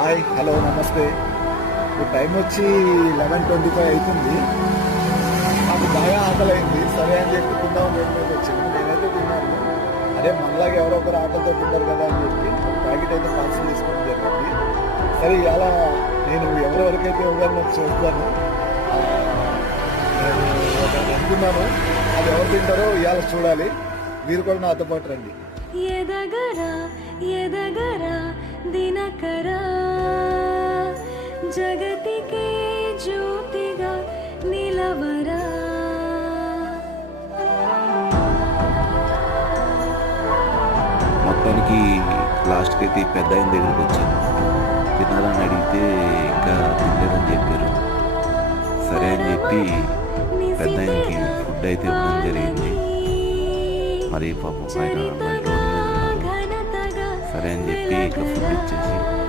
Hi, hello, నమస్తే. ఇప్పుడు time వచ్చి 11:25 అవుతుంది. నాకు బాగా ఆకలైంది. సరే అని చెప్పి తిందాం రోజు వచ్చాను. నేనైతే తిన్నాను. అదే మనలాగా ఎవరో ఒకరు ఆకలితో తింటారు కదా అని చెప్పి ఒక ప్యాకెట్ అయితే పార్సల్ తీసుకోవడం జరిగింది. సరే ఇలా నేను ఎవరెవరికైతే ఇవ్వాలని చూస్తాను. నేను ఒకటి అనుకున్నాను, అది ఎవరు తింటారో ఇవాళ చూడాలి. మీరు కూడా నాతో పాటు రండి. ఎదగరా ఎదగరా దినకరా జగతికే జ్యోతిగా నిలవరా. మొత్తానికి లాస్ట్కి అయితే పెద్ద ఆయన దగ్గరికి వచ్చాను. తినాలని అడిగితే ఇంకా తినలేదని చెప్పారు. సరే అని చెప్పి పెద్ద ఆయనకి ఫుడ్ అయితే ఇవ్వడం జరిగింది. మరి పాపం ఆయన